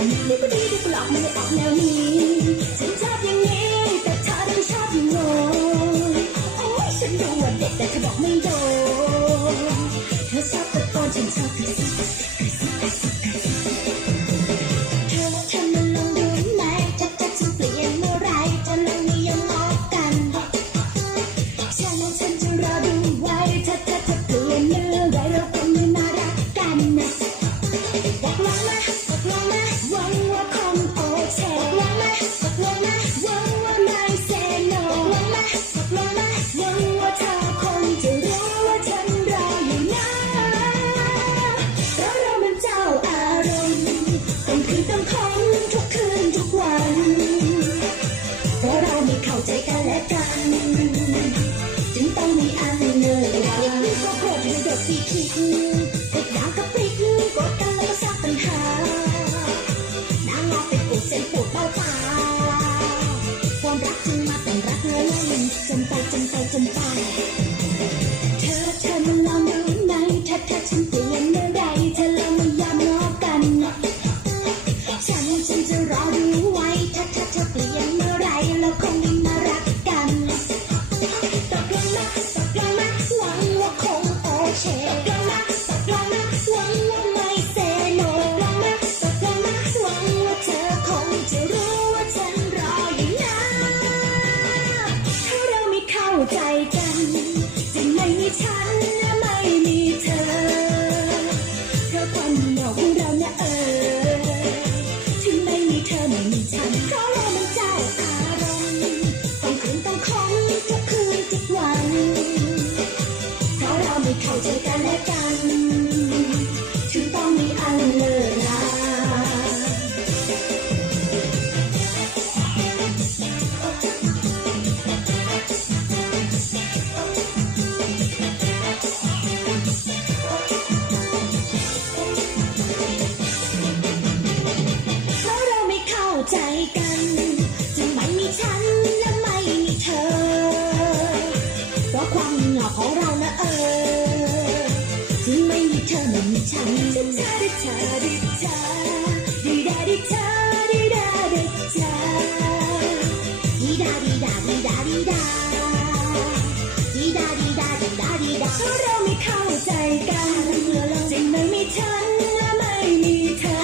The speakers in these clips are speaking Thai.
กันเดี๋ยวก็ดีเดี๋ยวก็หลอกมันเลยออกแนวนี้ฉันชอบอย่างนี้แต่เธอไม่ชอบอย่างโน้นโอ้ยฉันรู้ว่าเด็กแต่เธอบอกไม่โดนเธอชอบตะโกนฉันชอบกระซิบเธอมาลองดูไหมถ้าฉันเปลี่ยนเมื่อไรจะลองนิยมงอกันฉันจะรอดูไว้ถ้าเปลี่ยนเมื่อไรเราคงไม่มารักกันนะตกลงไหมหวังว่าคงโอเคตกลงไหมหวังว่าไม่เซโนตกลงไหมหวังว่าเธอคงจะรู้ว่าฉันรออยู่นะเพราะเรามันเจ้าอารมณ์ต้องคืนต้องของทุกคืนทุกวันเพราะเราไม่เข้าใจกันและกันจึงต้องมีอันเนิ่นนานก็โกรธให้โดดตีคิดติดด่างกับพริกโกรธกันแล้วก็สร้างปัญหานางงอเป็นปวดเส้นปวดเบาตาความรักจึงมาเป็นรักเลื่อนจนไปเธอมันลองดูไหมถ้าฉันเปลี่ยนเมื่อไรเธอลองมายอมงอกันฉันจะรอดูไว้ถ้าเปลี่ยนเมื่อไรเราคงไม่มารักกันตกลงนะหวังว่าคงโอเคตกลงนะหวังว่าไม่เซโนตกลงนะหวังว่าเธอคงจะรู้ว่าฉันรออยู่นะถ้าเราไม่เข้าใจกันจะไม่มีฉันและไม่มีเธอเพราะความเหงาของเรานะถึงไม่มีเธอไม่มีฉันเพราะเรามันเจ้าอารมณ์ต้องคืนต้องของทุกคืนทุกวันเพราะเราไม่เข้าใจกันและกันถึงต้องมีอันเลิศลาเพราะเราไม่เข้าใจกันจึงไม่มีฉันและไม่มีเธอเพราะความเหงาของเรานะถึงไม่มีเธอไม่มีฉันดิชาดิชาดิชาดิดาดิชาดิดาดิชาดิดาดิดาดิดาดิดาดิดาดิดาดิดาดิดาเพราะเราไม่เข้าใจกันจึงไม่มีฉันและไม่มีเธอ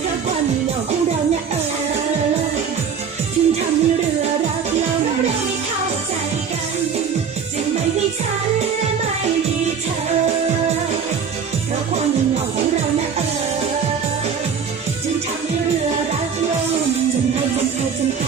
เพราะความเหงาของเราเนี่ยถึงทำให้เรือรักเราเพราะเราไม่เข้าใจกันจึงไม่มีฉันและไม่มีเธอเพราะความเหงาของเรานะจึงทำให้เรือรักล่มจนไป